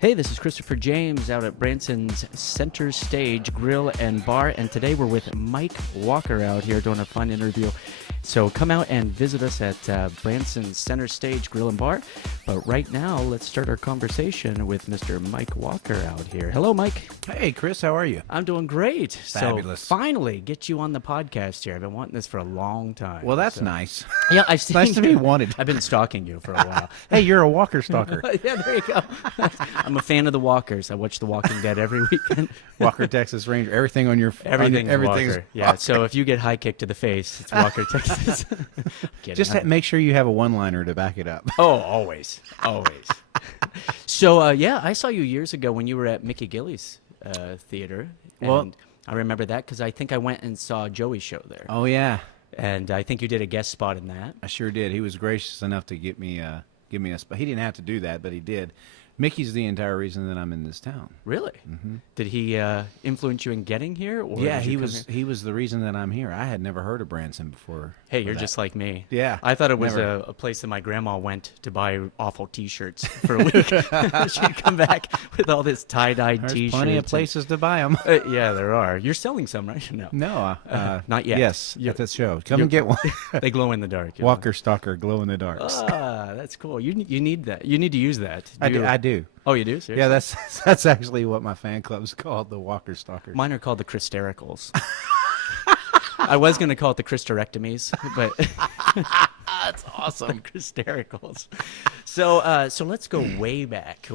Hey, this is Christopher James out at Branson's Center Stage Grill and Bar, and today we're with Mike Walker out here doing a fun interview. So come out and visit us at Branson's Center Stage Grill and Bar. But right now, let's start our conversation with Mr. Mike Walker out here. Hello, Mike. Hey, Chris, how are you? I'm doing great. Fabulous. So finally, get you on the podcast here. I've been wanting this for a long time. Well, that's nice. Yeah, I've seen Nice to be wanted. I've been stalking you for a while. Hey, you're a Walker stalker. Yeah, there you go. I'm a fan of the Walkers. I watch The Walking Dead every weekend. Walker, Texas Ranger. Everything on your Everything's everything's Walker. Yeah, so if you get high kick to the face, it's Walker, Texas. Just make sure you have a one-liner to back it up. Oh, always. Always. So, yeah, I saw you years ago when you were at Mickey Gilley's theater. And Well- I remember that because I think I went and saw Joey's show there. Oh yeah, And I think you did a guest spot in that. I sure did. He was gracious enough to give me a spot. He didn't have to do that, but he did. Mickey's the entire reason that I'm in this town. Really? Mm-hmm. Did he influence you in getting here? Or Yeah, did you he come was. here? He was the reason that I'm here. I had never heard of Branson before. Hey, for you're that. just like me. Yeah, I thought it was never. a place that my grandma went to buy awful T-shirts for a week. She'd come back with all this tie-dyed There's T-shirts. plenty of places to buy them. Yeah, there are. You're selling some, right? No. No, Not yet. Yes, You- at the show. Come and get one. They glow in the dark. you know. Walker stalker, glow in the darks. Ah, that's cool. You need that. You need to use that. I do. Oh, you do? Seriously? Yeah, that's actually what my fan club's called, the Walker Stalkers. Mine are called the Christericals. I was going to call it the Christerectomies, but That's awesome. Christericals. So let's go way back.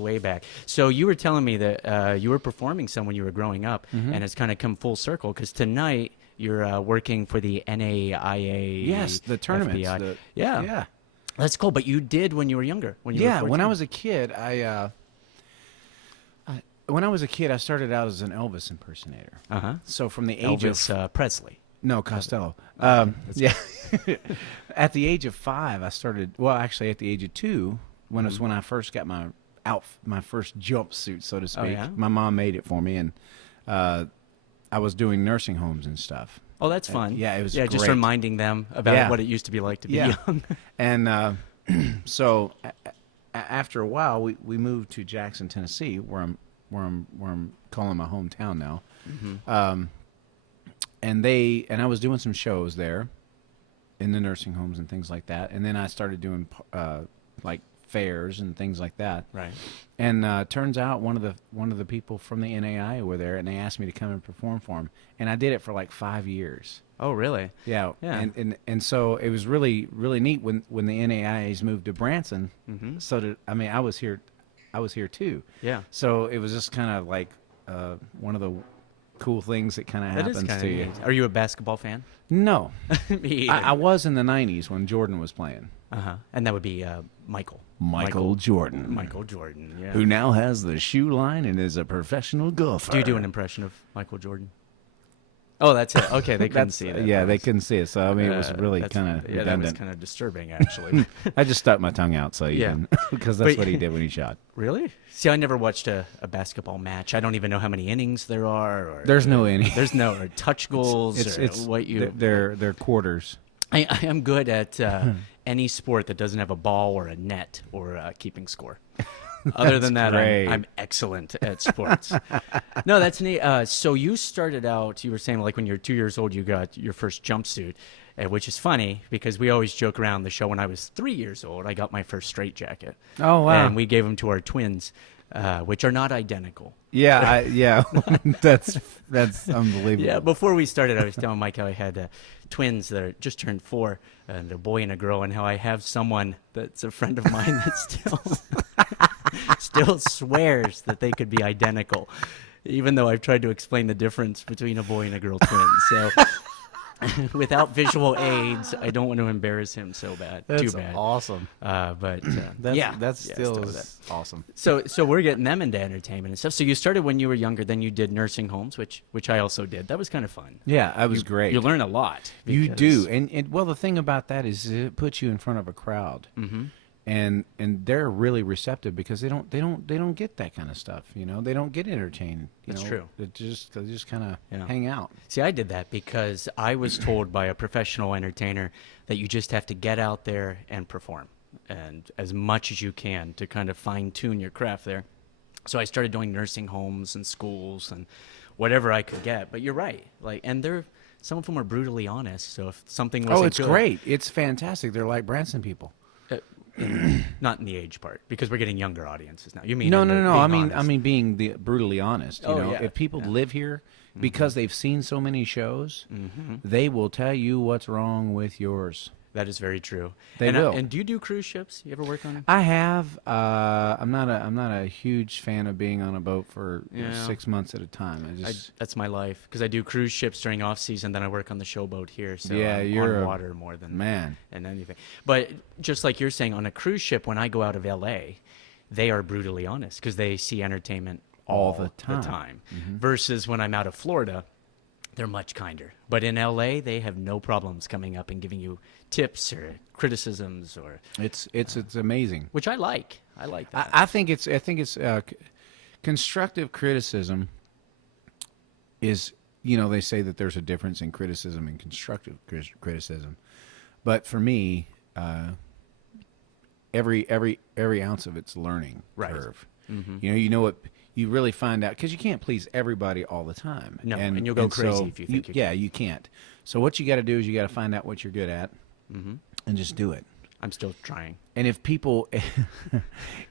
So you were telling me that you were performing some when you were growing up, and it's kind of come full circle because tonight you're working for the NAIA. Yes, the tournaments. FBI. Yeah. Yeah. That's cool. But you did when you were younger. When you were Yeah, when I 14. was a kid, I started out as an Elvis impersonator. Uh-huh. So from the age of Elvis Presley. no Costello, yeah, at the age of 5, I started. Well, actually, at the age of 2, when it's when I first got my first jumpsuit, so to speak. yeah? My mom made it for me, and I was doing nursing homes and stuff. Oh, that's fun. yeah, it was just great. reminding them about Yeah. what it used to be like to be Yeah. young. And so after a while, we moved to Jackson, Tennessee, where I'm calling my hometown now. And I was doing some shows there, in the nursing homes and things like that. And then I started doing like fairs and things like that. Right. And turns out one of the people from the NAI were there, and they asked me to come and perform for them. And I did it for like 5 years. Oh, really? Yeah. Yeah. And so it was really, really neat when the NAIAs moved to Branson. So I was here too. Yeah. So it was just kind of like one of the cool things that kind of That is happens kind to of you. neat. Are you a basketball fan? No, Me I was in the '90s when Jordan was playing. Uh-huh. And that would be Michael. Michael Jordan, Michael Jordan, yeah. who now has the shoe line and is a professional golfer. Do you do an impression of Michael Jordan? Oh, that's it. Okay, they couldn't see that. Yeah, they couldn't see it. So I mean, it was really That's- kind of yeah, that was redundant. kind of disturbing, actually. I just stuck my tongue out so you Yeah. can, because that's But- what he did when he shot. Really? See, I never watched a basketball match. I don't even know how many innings there are. Or, There's no any. There's no or touch goals It's or what you. they're quarters. I am good at any sport that doesn't have a ball or a net or keeping score. Other than that, great. I'm excellent at sports. No, that's neat. So you started out, you were saying like when you were 2 years old, you got your first jumpsuit, which is funny because we always joke around the show. When I was 3 years old, I got my first straitjacket. Oh, wow. And we gave them to our twins, which are not identical. Yeah, yeah. that's unbelievable. Yeah, before we started, I was telling Mike how I had twins that are just turned 4, and a boy and a girl, and how I have someone that's a friend of mine that still swears that they could be identical, even though I've tried to explain the difference between a boy and a girl twin. So without visual aids, I don't want to embarrass him so bad. That's Too bad. awesome. That's still awesome. So we're getting them into entertainment and stuff. So you started when you were younger, then you did nursing homes, which I also did. That was kind of fun. Yeah, that was great. You learn a lot. You because- do, and well, the thing about that is it puts you in front of a crowd, and they're really receptive because they don't get that kind of stuff. You know, they don't get entertained. That's true. They just kind of Yeah. hang out. See, I did that because I was told by a professional entertainer that you just have to get out there and perform, and as much as you can to kind of fine tune your craft there. So I started doing nursing homes and schools and whatever I could get. But you're right. Like, and some of them are brutally honest. So if something wasn't it's good, great. It's fantastic. They're like Branson people. not in the age part, because we're getting younger audiences now. You mean No. being I mean being brutally honest. You know, yeah. if people live here because they've seen so many shows, they will tell you what's wrong with yours. That is very true. They will. And do you do cruise ships? You ever work on them? I have. I'm not a huge fan of being on a boat for 6 months at a time. That's my life, because I do cruise ships during off season. Then I work on the showboat here, so Yeah, I'm you're on a water more than man. and anything. But just like you're saying, on a cruise ship, when I go out of LA, they are brutally honest because they see entertainment all the time. Versus when I'm out of Florida, they're much kinder. But in LA, they have no problems coming up and giving you tips or criticisms or It's amazing. which I like. I like that. I think it's constructive criticism is, you know, they say that there's a difference in criticism and constructive criticism, but for me, every ounce of it's learning curve. You know what you really find out, because you can't please everybody all the time. No, and you'll go crazy so if you think you yeah, you can't. So what you got to do is you got to find out what you're good at, and just do it. I'm still trying. And if people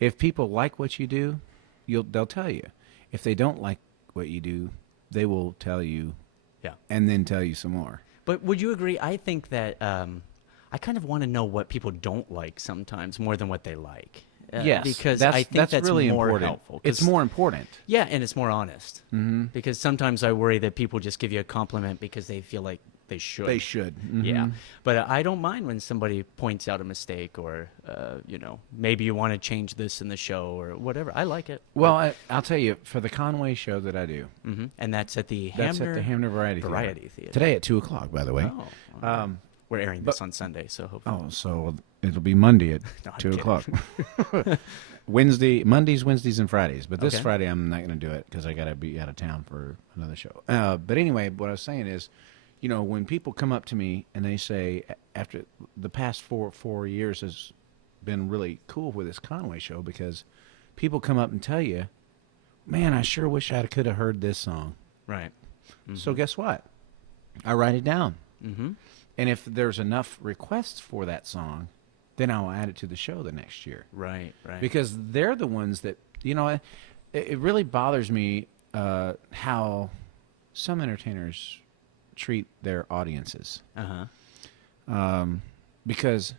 like what you do, they'll tell you. If they don't like what you do, they will tell you, Yeah. and then tell you some more. But would you agree? I think that I kind of want to know what people don't like sometimes more than what they like. Yes, because I think that's really more important. helpful. It's more important. Yeah, and it's more honest. Mm-hmm. Because sometimes I worry that people just give you a compliment because they feel like they should. They should. Mm-hmm. Yeah, but I don't mind when somebody points out a mistake or, maybe you want to change this in the show or whatever. I like it. Well, I'll tell you, for the Conway show that I do, and that's at the Hamner Variety Theater. Today at 2:00, by the way. Oh, we're airing this on Sunday, so hopefully. Oh, so it'll be Monday at No, I'm 2:00. Mondays, Wednesdays, and Fridays. But this Okay. Friday, I'm not going to do it because I got to be out of town for another show. But anyway, what I was saying is, you know, when people come up to me and they say, after the past four years has been really cool with this Conway show, because people come up and tell you, man, I sure wish I could have heard this song. Right. So guess what? I write it down. Mm-hmm. And if there's enough requests for that song, then I'll add it to the show the next year. Right. Because they're the ones that, you know, it really bothers me how some entertainers treat their audiences. Because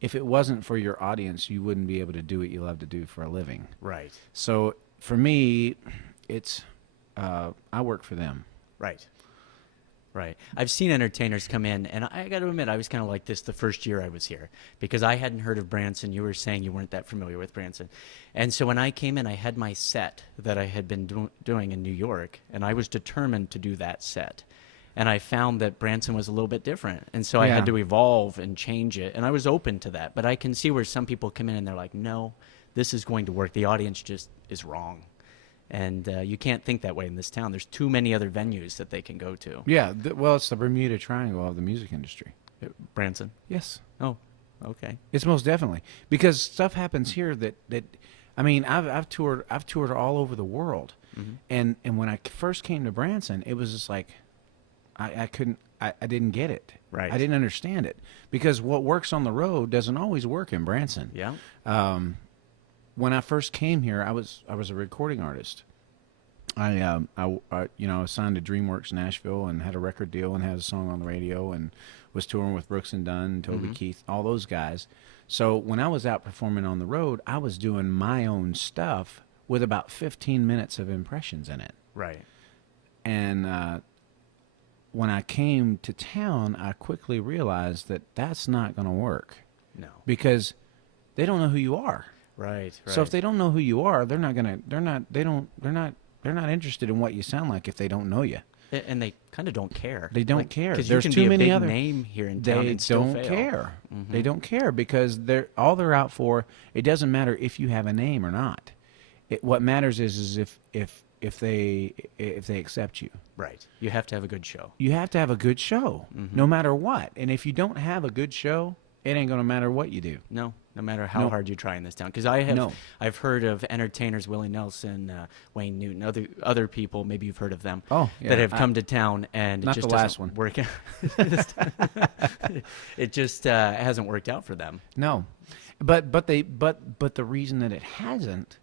if it wasn't for your audience, you wouldn't be able to do what you love to do for a living. Right. So for me, it's I work for them. Right. I've seen entertainers come in, and I got to admit, I was kind of like this the first year I was here because I hadn't heard of Branson. You were saying you weren't that familiar with Branson. And so when I came in, I had my set that I had been doing in New York, and I was determined to do that set. And I found that Branson was a little bit different. And so I had to evolve and change it. And I was open to that. But I can see where some people come in and they're like, no, this is going to work. The audience just is wrong. And you can't think that way in this town. There's too many other venues that they can go to. Yeah, well, it's the Bermuda Triangle of the music industry. Branson? Yes. Oh, okay. It's most definitely, because stuff happens here that I mean, I've toured all over the world, and when I first came to Branson, it was just like I didn't get it. Right. I didn't understand it, because what works on the road doesn't always work in Branson. Yeah. When I first came here, I was a recording artist. I was signed to DreamWorks Nashville and had a record deal and had a song on the radio and was touring with Brooks and Dunn, Toby Keith, all those guys. So when I was out performing on the road, I was doing my own stuff with about 15 minutes of impressions in it. Right. And when I came to town, I quickly realized that that's not going to work. No. Because they don't know who you are. Right. So if they don't know who you are, they're not interested in what you sound like if they don't know you. And they kind of don't care. They don't care. Because There's you can too be a many big other name here in town They and still don't fail. care. They don't care because they're out for. It doesn't matter if you have a name or not. What matters is if they accept you. Right. You have to have a good show. You have to have a good show, no matter what. And if you don't have a good show it ain't going to matter what you do. No matter how No. hard you try in this town. Because I've heard of entertainers, Willie Nelson, Wayne Newton, other people, maybe you've heard of them, Oh, yeah. that have come to town and Not it just the last doesn't one. work out. It just hasn't worked out for them. No, but the reason that it hasn't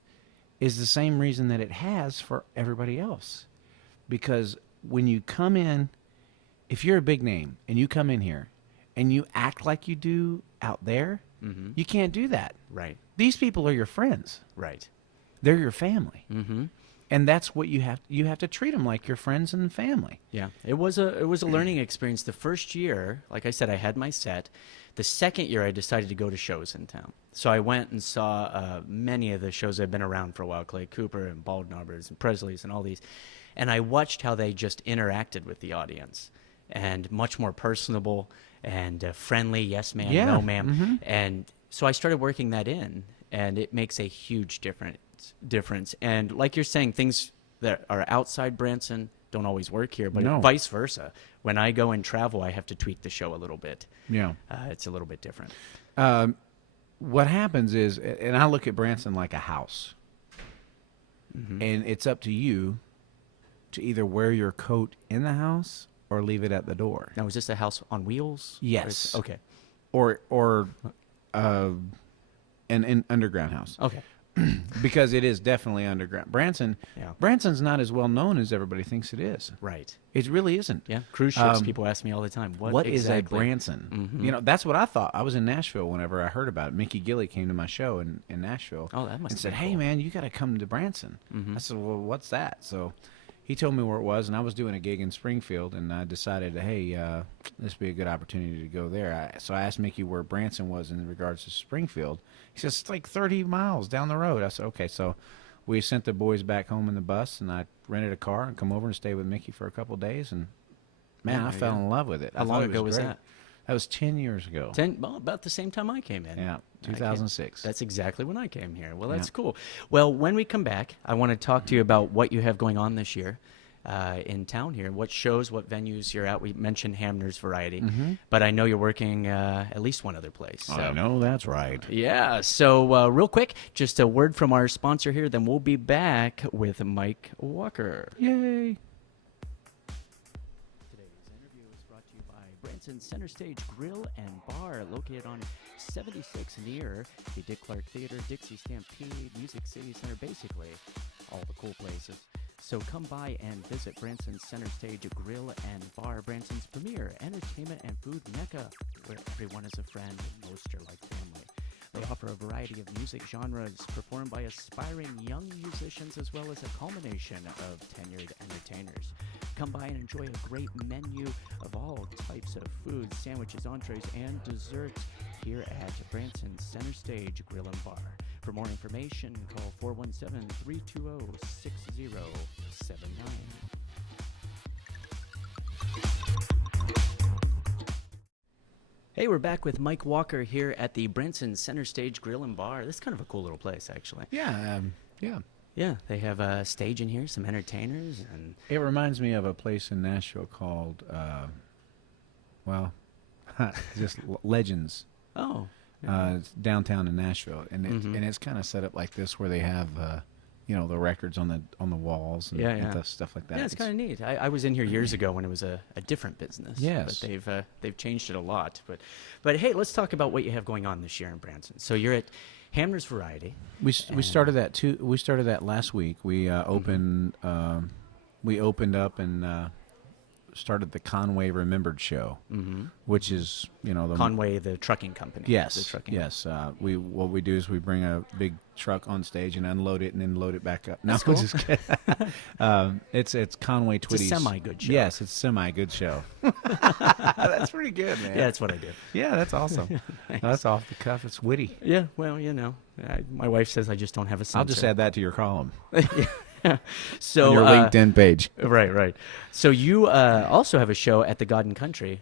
is the same reason that it has for everybody else, because when you come in, if you're a big name and you come in here and you act like you do out there, you can't do that. Right. These people are your friends. Right. They're your family, Mm-hmm. and that's what you have to treat them like your friends and family. Yeah, it was a learning experience. The first year, like I said, I had my set. The second year, I decided to go to shows in town. So I went and saw many of the shows that have been around for a while, Clay Cooper and Bald Knobbers and Presley's and all these. And I watched how they just interacted with the audience, and much more personable and friendly, yes ma'am, Yeah. no ma'am. Mm-hmm. And so I started working that in, and it makes a huge difference. And like you're saying, things that are outside Branson don't always work here, but No. vice versa. When I go and travel, I have to tweak the show a little bit. Yeah. It's a little bit different. What happens is, and I look at Branson like a house, Mm-hmm. and it's up to you to either wear your coat in the house or leave it at the door. Now, is this a house on wheels? Or Yes. is- okay. Or an underground house, Okay. because it is definitely underground. Yeah. Branson's not as well known as everybody thinks it is. Right. It really isn't. Yeah. Cruise ships. Um, People ask me all the time, What is exactly? a Branson? Mhm. You know, that's what I thought. I was in Nashville whenever I heard about it. Mickey Gilley came to my show in Nashville. Oh, that must and have said, been "Hey, cool. man, you got to come to Branson." Mhm. I said, "Well, what's that?" So he told me where it was, and I was doing a gig in Springfield, and I decided, hey, this would be a good opportunity to go there. So I asked Mickey where Branson was in regards to Springfield. He says, it's like 30 miles down the road. I said, okay. So we sent the boys back home in the bus, and I rented a car and come over and stayed with Mickey for a couple of days, and man, Yeah, I there fell you go. in love with it. How I thought long it ago was great. that? That was 10 years ago. Well, about the same time I came in. Yeah, I came- 2006. That's exactly when I came here. Well, that's Yeah. cool. Well, when we come back, I want to talk to you about what you have going on this year in town here. What shows, what venues you're at. We mentioned Hamner's Variety, but I know you're working at least one other place. So. I know that's right. Yeah, so real quick, just a word from our sponsor here, then we'll be back with Mike Walker. Yay. Today's interview is brought to you by Branson Center Stage Grill and Bar, located on 76 near the Dick Clark Theater, Dixie Stampede, Music City Center, basically all the cool places. So come by and visit Branson Center Stage Grill and Bar, Branson's premier entertainment and food mecca, where everyone is a friend and most are like family. They offer a variety of music genres performed by aspiring young musicians as well as a culmination of tenured entertainers. Come by and enjoy a great menu of all types of foods, sandwiches, entrees, and desserts here at Branson Center Stage Grill and Bar. For more information, call 417-320-6079. Hey, we're back with Mike Walker here at the Branson Center Stage Grill and Bar. This is kind of a cool little place, actually. Yeah, yeah. Yeah, they have a stage in here, some entertainers, and It reminds me of a place in Nashville called, just Legends. oh, It's downtown in Nashville, and Mhm. it's kind of set up like this, where they have, the records on the walls and, Yeah, and yeah. stuff like that. yeah, it's kind of neat. I was in here years ago when it was a different business. Yes. but they've changed it a lot. But hey, let's talk about what you have going on this year in Branson. So you're at Hamner's Variety. We started that too. We started that last week. We opened up and started the Conway Remembered Show, which is the Conway, the trucking company. Yes, The trucking. yes. What we do is we bring a big truck on stage and unload it and then load it back up. No, That's cool. just kidding. It's Conway It's a Twitty's. semi-good show. Yes, it's semi-good show. That's pretty good, man. Yeah, that's what I do. Yeah, that's awesome. That's off the cuff. It's witty. Yeah, well, my wife says I just don't have a sense. I'll just add that to your column So on your LinkedIn page. Right. So you also have a show at the God and Country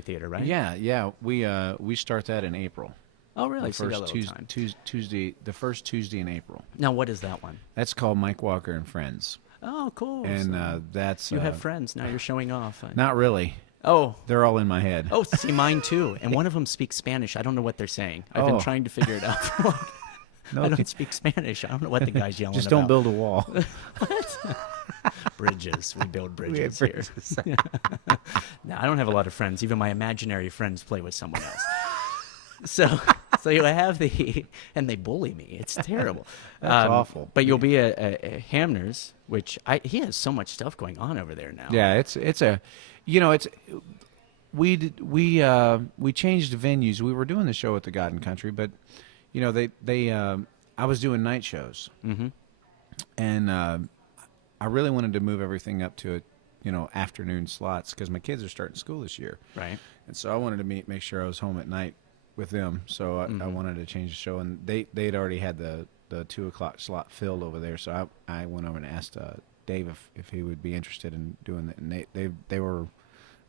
Theater, right? Yeah. We start that in April. Oh, really? The So you got a first little time. Tuesday, the first Tuesday in April. Now, what is that one? That's called Mike Walker and Friends, Oh, cool. and So that's you have friends now. You're showing off. not really. Oh. They're all in my head. Oh, see, mine too. And one of them speaks Spanish. I don't know what they're saying. I've been Oh. trying to figure it out. No, I don't speak Spanish. I don't know what the guy's yelling just about. don't build a wall. Bridges. We build bridges have here. No, I don't have a lot of friends. Even my imaginary friends play with someone else. So you have and they bully me. It's terrible. That's awful. But you'll be a Hamner's, which he has so much stuff going on over there now. Yeah, it's we changed the venues. We were doing the show at the God and Country, but I was doing night shows, and I really wanted to move everything up to afternoon slots because my kids are starting school this year, Right. and so I wanted to make sure I was home at night with them. So I wanted to change the show, and they'd already had the 2:00 slot filled over there. So I went over and asked Dave if he would be interested in doing that, and they were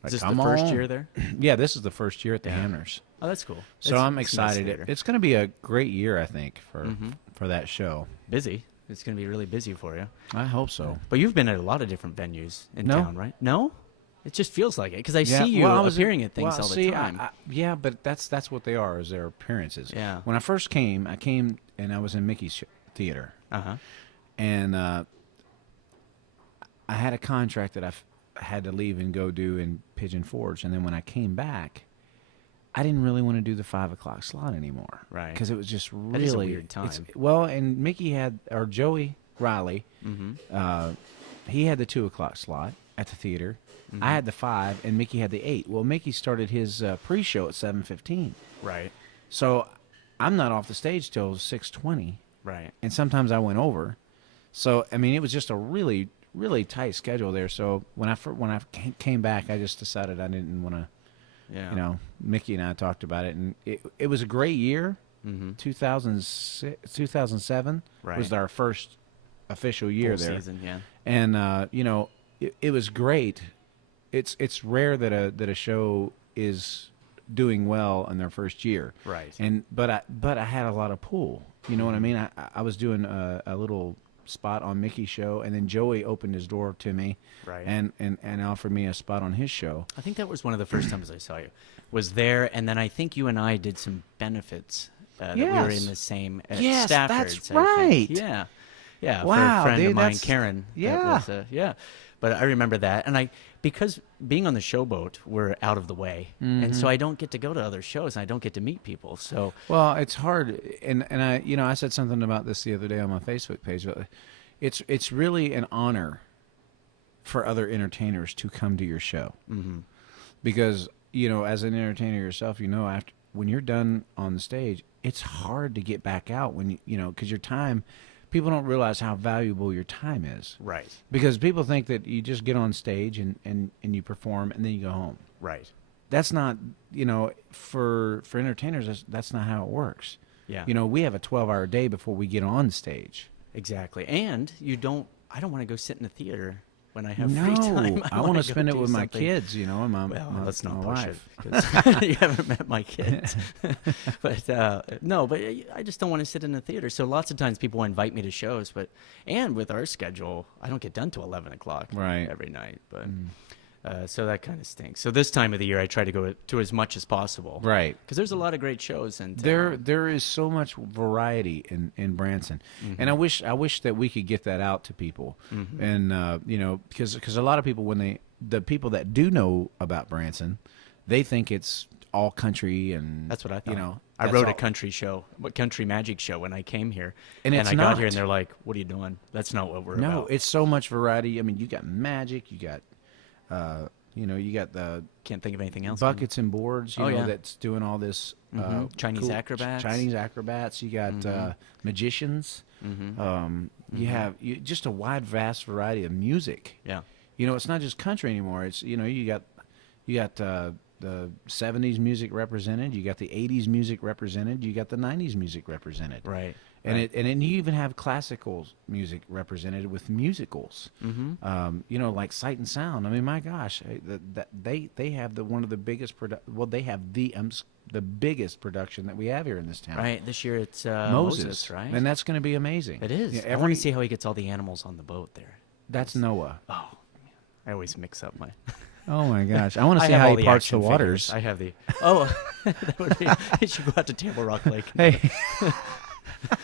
like, Is this "Come the first on." year there? Yeah, this is the first year at the Yeah. Hamners. Oh, that's cool. So I'm excited. It's going to be a great year, I think, for that show. Busy. It's going to be really busy for you. I hope so. But you've been at a lot of different venues in No. town, right? No? It just feels like it because I Yeah, see you well, I was- appearing at things well, all the see, time. Yeah, but that's what they are, is their appearances. Yeah. When I first came, and I was in Mickey's theater, Uh-huh. and I had a contract that I had to leave and go do in Pigeon Forge, and then when I came back, I didn't really want to do the 5:00 slot anymore, Right. Because it was just really That is a weird time. And Mickey Joey Riley, he had the 2:00 slot at the theater. I had the 5, and Mickey had the 8. Well, Mickey started his pre-show at 7:15, Right. so I'm not off the stage till 6:20, Right. and sometimes I went over. So I mean, it was just a really, really tight schedule there. So when I came back, I just decided I didn't want to. Yeah. Mickey and I talked about it, and it was a great year. 2007 Right. was our first official year Full there, season, yeah. and it was great. It's rare that a show is doing well in their first year, Right. but I had a lot of pull. You know what I mean? I was doing a little spot on Mickey's show, and then Joey opened his door to me, Right. and offered me a spot on his show. I think that was one of the first times I saw you. Was there, and then I think you and I did some benefits that we were Yes. in the same Yes, Stafford's, that's I think. right. Yeah. Yeah, Wow, for a friend dude, of mine, that's- Karen. that yeah. was, yeah. But I remember that, and because being on the showboat, we're out of the way, and so I don't get to go to other shows, and I don't get to meet people. So Well, it's hard, and I said something about this the other day on my Facebook page. But it's really an honor for other entertainers to come to your show, because as an entertainer yourself, after when you're done on the stage, it's hard to get back out when because your time. People don't realize how valuable your time is. right, Because people think that you just get on stage and you perform and then you go home. right, That's not, for entertainers, that's not how it works. yeah, We have a 12-hour day before we get on stage. exactly. And I don't want to go sit in the theater when I have No, free time. I want wanna to go spend it do with my something. kids, and my, Well, my, let's not my push wife. it because you haven't met my kids. But no, but I just don't want to sit in the theater. So lots of times people invite me to shows, and with our schedule, I don't get done till 11 o'clock Right. every night. But so that kind of stinks. So this time of the year, I try to go to as much as possible. Right. Because there's a lot of great shows, and There is so much variety in Branson, and I wish that we could get that out to people, and because a lot of people, the people that do know about Branson, they think it's all country, and That's what I thought. I that's wrote a all- country magic show when I came here, And it's I got here not. and they're like, "What are you doing? That's not what we're No, about." it's so much variety. I mean, you got magic, you got, you got the Can't think of anything else. buckets and boards, Oh, yeah. that's doing all this Chinese acrobats. Chinese acrobats. You got magicians. You have just a wide, vast variety of music. Yeah. It's not just country anymore. It's you got the 70s music represented. You got the 80s music represented. You got the 90s music represented. Right. And right. and then you even have classical music represented with musicals. Like Sight and Sound. I mean, my gosh, they have one of the biggest they have the biggest production that we have here in this town. Right. This year it's Moses, right? And that's going to be amazing. It is. Yeah, I want to see how he gets all the animals on the boat there. That's Noah. Oh, I always mix up my. Oh my gosh! I want to I see have how all he the parts the action waters. figures. I have the. Oh, that would be. It should go out to Table Rock Lake. Hey,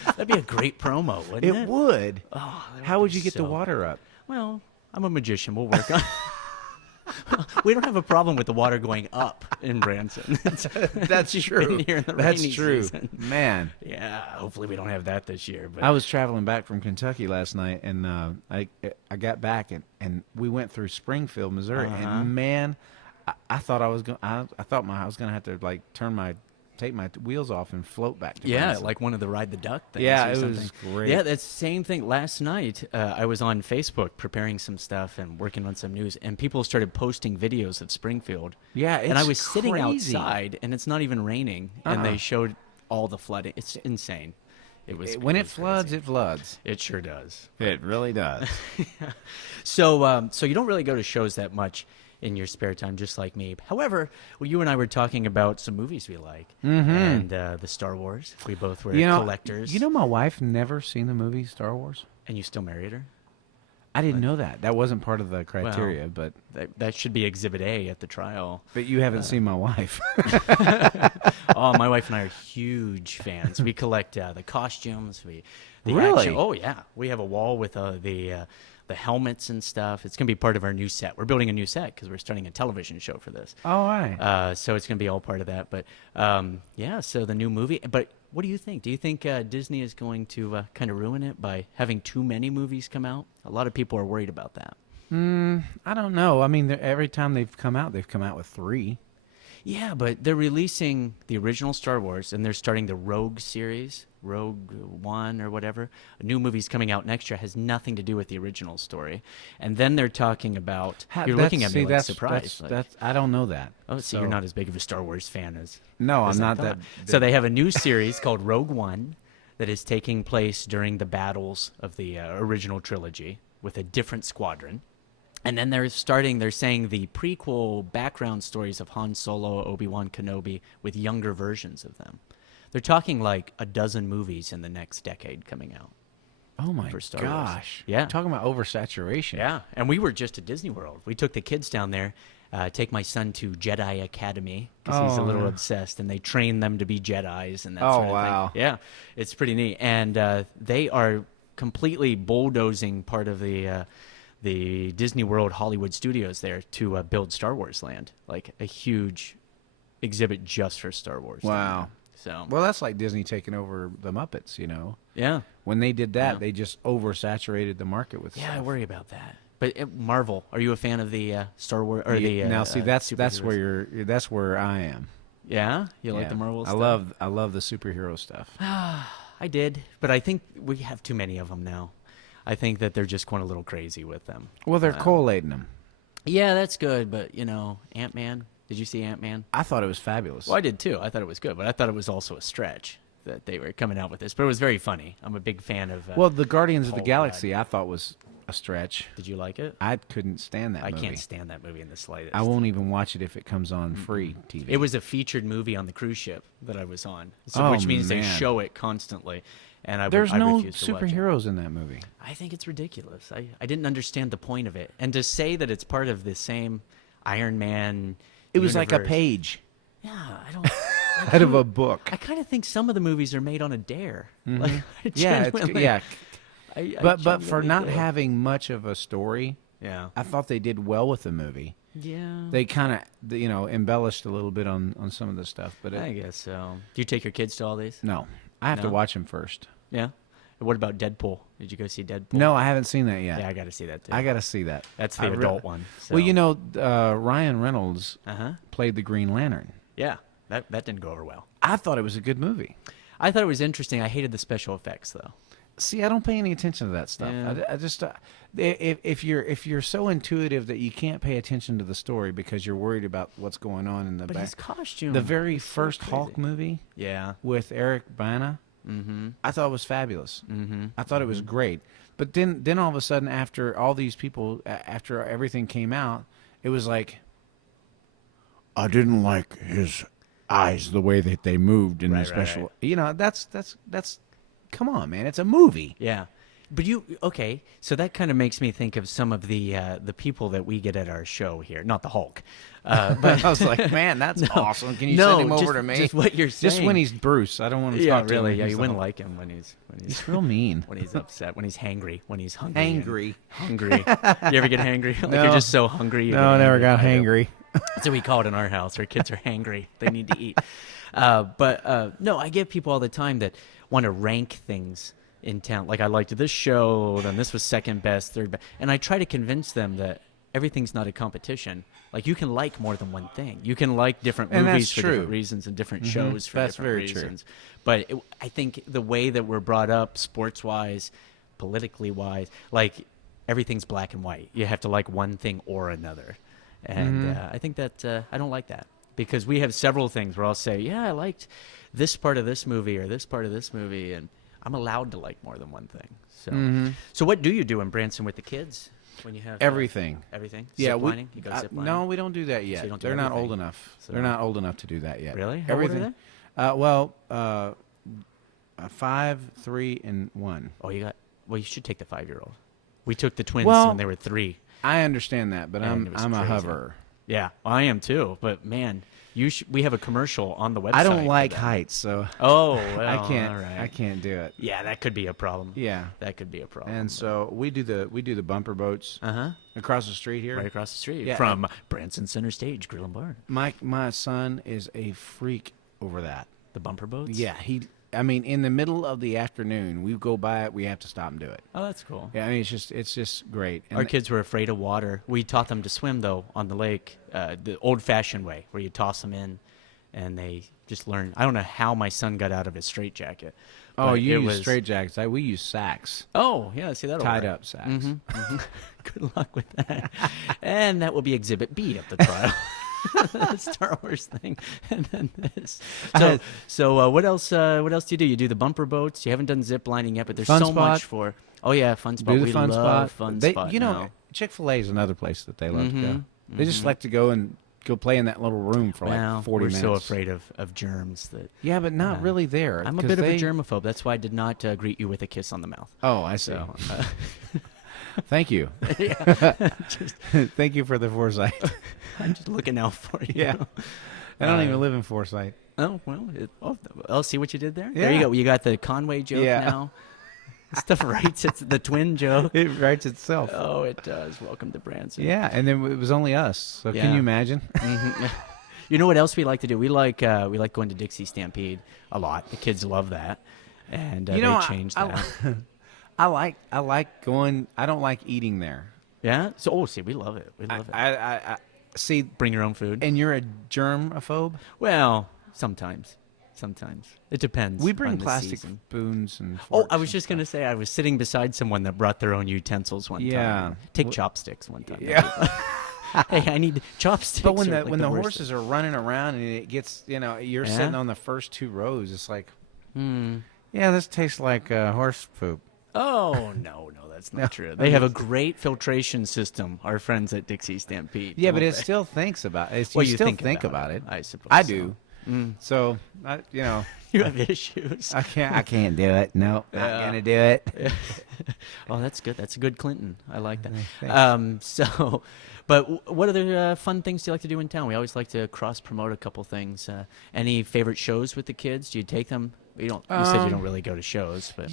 That'd be a great promo, wouldn't it? it would. Oh, that How be would you get the so- water up? Well, I'm a magician. We'll work on. We don't have a problem with the water going up in Branson. That's true. Here in the That's rainy true, season. man. Yeah, hopefully we don't have that this year. But I was traveling back from Kentucky last night, and I got back, and we went through Springfield, Missouri, and man, I thought I was going. I thought I was going to have to like take my wheels off and float back to yeah, Branson. like one of the Ride the Duck things. Yeah, or it something. was great. Yeah, that's the same thing. Last night, I was on Facebook preparing some stuff and working on some news, and people started posting videos of Springfield. Yeah, and I it's was sitting crazy. outside, and it's not even raining, and they showed all the flooding. It's insane. It was When it was floods, crazy. it floods. It sure does. It really does. So, so you don't really go to shows that much in your spare time, just like me. However, well, you and I were talking about some movies we like, and the Star Wars. We both were collectors. You know, my wife never seen the movie Star Wars. And you still married her? I didn't know that. That wasn't part of the criteria, but That should be Exhibit A at the trial. you haven't seen my wife. Oh, my wife and I are huge fans. We collect the costumes. The Really? action. Oh yeah, we have a wall with the helmets and stuff. It's gonna be part of our new set. We're building a new set because we're starting a television show for this. Oh, all right. So it's gonna be all part of that. But yeah, so the new movie. But what do you think? Do you think Disney is going to kind of ruin it by having too many movies come out? A lot of people are worried about that. I don't know. I mean, every time they've come out with 3. Yeah, but they're releasing the original Star Wars, and they're starting the Rogue series, Rogue One or whatever. A new movie's coming out next year, has nothing to do with the original story. And then they're talking about... You're looking at me like surprised. I don't know that. Oh, so you're not as big of a Star Wars fan as... No, as I'm I not thought. that. So they have a new series called Rogue One that is taking place during the battles of the original trilogy with a different squadron. And then they're saying the prequel background stories of Han Solo, Obi-Wan Kenobi with younger versions of them. They're talking like a dozen movies in the next decade coming out. Oh my for Star Wars. gosh! Yeah. Talking about oversaturation. Yeah, and we were just at Disney World. We took the kids down there, take my son to Jedi Academy because he's a little obsessed, and they train them to be Jedis and that sort of wow. thing. Yeah, it's pretty neat. And they are completely bulldozing part of the Disney World Hollywood Studios there to build Star Wars Land, like a huge exhibit just for Star Wars. Wow. So Well, that's like Disney taking over the Muppets. You know, yeah, when they did that, Yeah. they just oversaturated the market with. yeah, I stuff. worry about that. But Marvel, are you a fan of the Star Wars or the? Now, see, that's superheroes? that's where I am. Yeah, you like Yeah. the Marvel I stuff? love the superhero stuff. I did, but I think we have too many of them now. I think that they're just going a little crazy with them. Well, they're collating them. Yeah, that's good, but Ant-Man. Did you see Ant-Man? I thought it was fabulous. Well, I did too. I thought it was good, but I thought it was also a stretch that they were coming out with this. But it was very funny. I'm a big fan of. Well, the Guardians of the Paul Galaxy, I thought was a stretch. Did you like it? I couldn't stand that I movie. can't stand that movie in the slightest. I won't even watch it if it comes on free TV. It was a featured movie on the cruise ship that I was on, so, Oh, which means they man. show it constantly. And I There's I no refuse to watch it. superheroes in that movie. I think it's ridiculous. I didn't understand the point of it, and to say that it's part of the same Iron Man. It was like a universe- page Yeah, I don't. out of a book. I kind of think some of the movies are made on a dare. Like, I Yeah, genuinely- yeah. I But for genuinely not do. having much of a story, Yeah. I thought they did well with the movie. Yeah. They kind of, embellished a little bit on some of the stuff, but I guess so. Do you take your kids to all these? no, I have to No? watch them first. Yeah. And what about Deadpool? Did you go see Deadpool? No, I haven't seen that yet. Yeah, I got to see that too. I got to see that. That's I the re- adult one. So. Well, Ryan Reynolds Uh-huh. played the Green Lantern. Yeah. That didn't go over well. I thought it was a good movie. I thought it was interesting. I hated the special effects though. See, I don't pay any attention to that stuff. Yeah. I just if you're so intuitive that you can't pay attention to the story because you're worried about what's going on in the But back. his costume. The very is so first crazy. Hulk movie Yeah. with Eric Bana, Mm-hmm. I thought it was fabulous. Mm-hmm. I thought it was great. But then all of a sudden, after all these people, after everything came out, it was like, I didn't like his eyes, the way that they moved in the Right, right, special. right. That's come on, man. It's a movie. Yeah. But okay? So that kind of makes me think of some of the people that we get at our show here. Not the Hulk, but I was like, man, that's No. awesome. Can you No, send him over just- to me? just what you're Just when saying. he's Bruce. I don't want to yeah, talk to him. really. when Yeah, he's you the wouldn't Hulk. like him when he's He's real mean. when he's upset, when he's hangry, when he's hungry. Angry. Hungry. You ever get hangry? Like No. you're just so hungry. You No, I get never got by them. hangry. That's what we call it in our house. Our kids are hangry. They need to eat. But no, I get people all the time that want to rank things in town. Like I liked this show, then this was second best, third best. And I try to convince them that everything's not a competition. Like you can like more than one thing. You can like different And movies that's for true. different reasons and different shows for That's different very true. reasons. But I think the way that we're brought up sports-wise, politically-wise, like everything's black and white. You have to like one thing or another. And I think that I don't like that because we have several things where I'll say, yeah, I liked this part of this movie or this part of this movie, and I'm allowed to like more than one thing. So, so what do you do in Branson with the kids when you have Everything. Everything? Yeah, Zip lining? You go zip lining? no, we don't do that yet. you don't do They're not everything. old enough. So- They're not old enough to do that yet. Really? How old are Everything. they? 5, 3, and 1. Oh, well, you should take the 5-year-old. We took the twins Well- when they were 3. I understand that, but And it was I'm a crazy. hover. Yeah, I am too. But man, we have a commercial on the website. I don't for like that. heights, so Oh, well, I can't. all right. I can't do it. Yeah, that could be a problem. Yeah. That could be a problem. And so we do the bumper boats across the street here. right across the street Yeah, from Branson Center Stage Grill and Bar. My son is a freak over that. The bumper boats. Yeah, I mean, in the middle of the afternoon, we go by it. We have to stop and do it. Oh, that's cool. Yeah, I mean, it's just great. And Our kids were afraid of water. We taught them to swim though on the lake, the old-fashioned way, where you toss them in, and they just learn. I don't know how my son got out of his straitjacket. oh, but you it use was- straitjackets. We use sacks, Oh, yeah. See that tied up sacks. Good luck with that. And that will be Exhibit B at the trial. Star Wars thing, and then this. So what else? What else do you do? You do the bumper boats. You haven't done zip lining yet, but there's Fun so Spot. much for. Oh yeah, Fun Spot. Do the we fun love spot. Fun They, Spot. you know, now. Chick-fil-A is another place that they love to go. They just like to go and go play in that little room for Well, like 40 we're minutes. so afraid of germs that. Yeah, but not really there. I'm a 'cause bit they- of a germaphobe. That's why I did not greet you with a kiss on the mouth. Oh, I see. So, Thank you. just, Thank you for the foresight. I'm just looking out for you. Yeah. I don't even live in Forsyth. Oh well. I'll see what you did there. There you Yeah. go. You got the Conway joke Yeah. now. Stuff writes. It's the twin joke. It writes itself. Oh, it does. Welcome to Branson. Yeah, and then it was only us. So Yeah. can you imagine? You know what else we like to do? We like going to Dixie Stampede a lot. The kids love that, and You know, they changed that. I like going. I don't like eating there. Yeah. So see, we love it. We love it. I see. Bring your own food. And you're a germaphobe. Well, sometimes it depends. We bring on the plastic season. spoons and. Oh, forks I was and just gonna say I was sitting beside someone that brought their own utensils one Yeah. time. Take Wh- chopsticks one time. Yeah. Hey, I need chopsticks. But when are the like when the worst horses are running around and it gets you're Yeah? sitting on the first 2 rows, it's like Hmm. yeah, this tastes like horse poop. Oh no, that's not true. They have a great filtration system. Our friends at Dixie Stampede. Yeah, but don't it they? still thinks about it. Well, you you still think think about about it, it. I suppose I so. do. Mm. So You have issues. I can't do it. No, Yeah. not gonna do it. Oh, that's good. That's a good Clinton. I like that. Thanks. But what other fun things do you like to do in town? We always like to cross promote a couple things. Any favorite shows with the kids? Do you take them? You don't. You said you don't really go to shows, but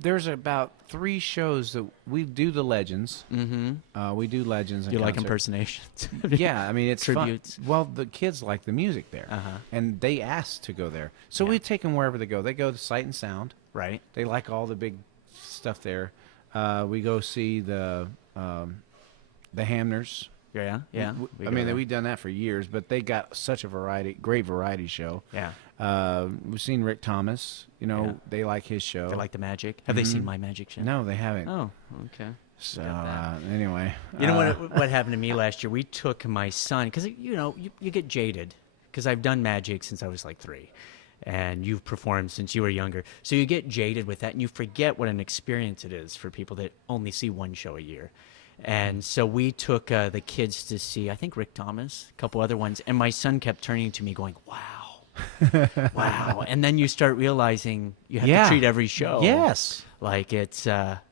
There's about 3 shows that we do the legends. We do legends. And you like concert. impersonations. Yeah, I mean it's Tributes. fun. Well, the kids like the music there, and they ask to go there, so we take them wherever they go. They go to Sight and Sound. Right. They like all the big stuff there. We go see the Hamners. Yeah. Yeah. I mean, we've done that for years, but they got such a great variety show. Yeah. We've seen Rick Thomas. Yeah. They like his show. They like the magic. Have they seen my magic show? No, they haven't. Oh, okay. So got that. anyway, You know what happened to me last year? We took my son because you get jaded because I've done magic since I was like 3, and you've performed since you were younger. So you get jaded with that, and you forget what an experience it is for people that only see one show a year. And so we took the kids to see, I think, Rick Thomas, a couple other ones, and my son kept turning to me going, "Wow, Wow. And then you start realizing you have Yeah. to treat every show Yes. like it's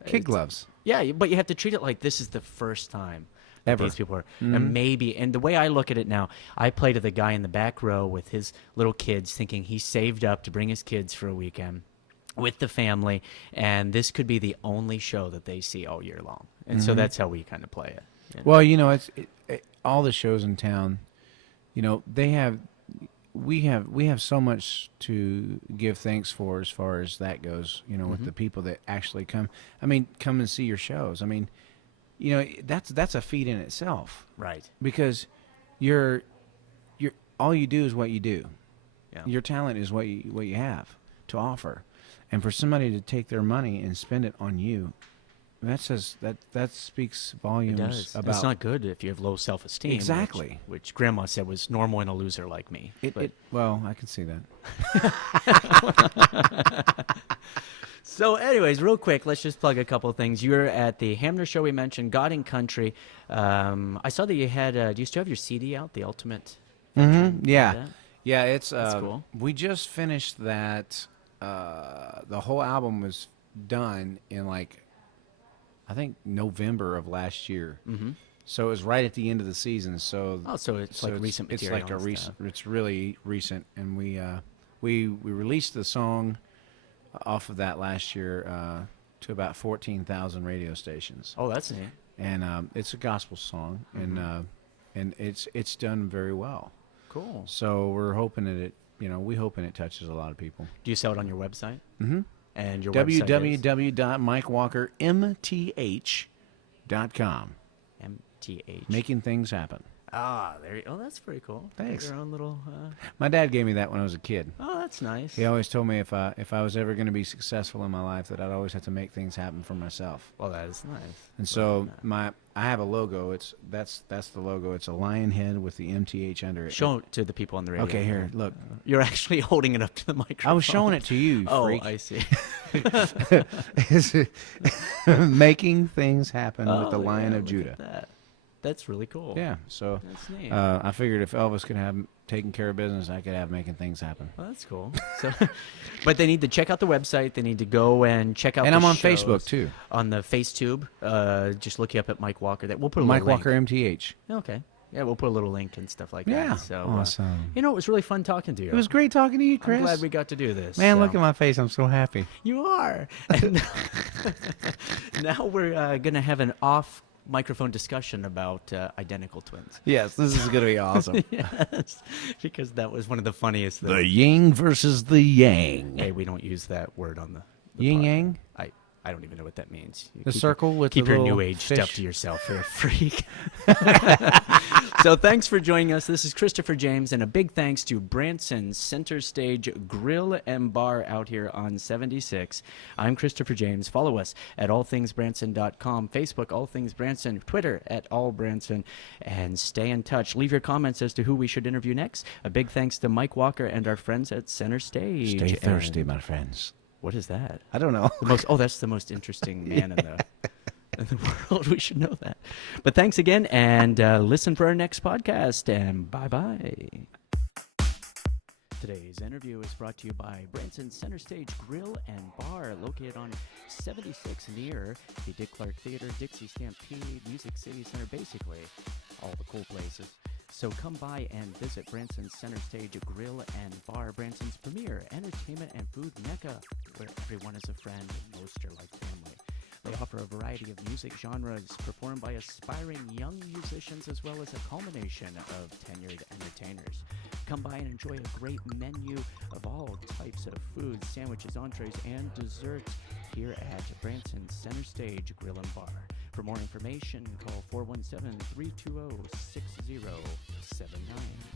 Kid gloves. yeah, but you have to treat it like this is the first time that Ever. these people are. And maybe, and the way I look at it now, I play to the guy in the back row with his little kids, thinking he saved up to bring his kids for a weekend with the family, and this could be the only show that they see all year long. And so that's how we kind of play it. Yeah. Well, you know, all the shows in town. You know, we have so much to give thanks for as far as that goes. You know, with the people that actually come. I mean, come and see your shows. I mean, you know, that's a feat in itself. Right. Because you're all you do is what you do. Yeah. Your talent is what you have to offer, and for somebody to take their money and spend it on you, that speaks It volumes does. about. It's not good if you have low self-esteem. Exactly. Which Grandma said was normal in a loser like me. But- Well, I can see that. So, anyways, real quick, let's just plug a couple of things. You're at the Hamner show we mentioned, God and Country. I saw that you had. Do you still have your CD out, The Ultimate? Mm-hmm. Yeah, that? yeah. It's That's cool. We just finished that. The whole album was done in I think November of last year. Mm-hmm. So it was right at the end of the season. So Oh, so it's like recent It's material. like a and recent. stuff. It's really recent, and we released the song off of that last year to about 14,000 radio stations, Oh, that's neat. and it's a gospel song, and it's done very well. Cool. So we're hoping that we hoping it touches a lot of people. Do you sell it on your website? Mm-hmm. And your website is www.mikewalkermth.com. MTH. Making things happen. Oh, that's pretty cool. Thanks. Your own little. My dad gave me that when I was a kid. Oh, that's nice. He always told me if I was ever going to be successful in my life, that I'd always have to make things happen for myself. Well, that is nice. And so I have a logo. That's the logo. It's a lion head with the MTH under it. Show it to the people on the radio. Okay, here, look. You're actually holding it up to the microphone. I was showing it to you, Oh, freak. I see. Making things happen with the Oh, Lion yeah, of look Judah. at that. That's really cool. Yeah, so That's neat. I figured if Elvis could have taken care of business, I could have making things happen. Well, that's cool. So, but they need to check out the website. They need to go and check out. And the I'm on shows. Facebook too. On the FaceTube, just look you up at Mike Walker. That we'll put a Mike little Walker MTH. link. Okay. Yeah, we'll put a little link and stuff like Yeah, that. So, awesome. you know, it was really fun talking to you. It was great talking to you, Chris. I'm glad we got to do this. Man, so. look at my face. I'm so happy. You are. And now we're going to have an off microphone discussion about identical twins. Yes, this is going to be awesome. Yes, because that was one of the funniest things. The yin versus the yang. Hey, we don't use that word on the Yin podcast. yang? I don't even know what that means. You The keep circle with keep the your little new age fish. stuff to yourself. You're a freak. So thanks for joining us. This is Christopher James, and a big thanks to Branson Center Stage Grill and Bar out here on 76. I'm Christopher James. Follow us at allthingsbranson.com, Facebook All Things Branson, Twitter at All Branson, and stay in touch. Leave your comments as to who we should interview next. A big thanks to Mike Walker and our friends at Center Stage. Stay thirsty, And my friends. what is that? I don't know. That's the most interesting man in the world. We should know that. But thanks again, and listen for our next podcast, and bye-bye. Today's interview is brought to you by Branson Center Stage Grill and Bar, located on 76 near the Dick Clark Theater, Dixie Stampede, Music City Center, basically all the cool places. So come by and visit Branson Center Stage Grill and Bar, Branson's premier entertainment and food mecca, where everyone is a friend and most are like family. They offer a variety of music genres performed by aspiring young musicians, as well as a culmination of tenured entertainers. Come by and enjoy a great menu of all types of food, sandwiches, entrees, and desserts here at Branson Center Stage Grill and Bar. For more information, call 417-320-6079.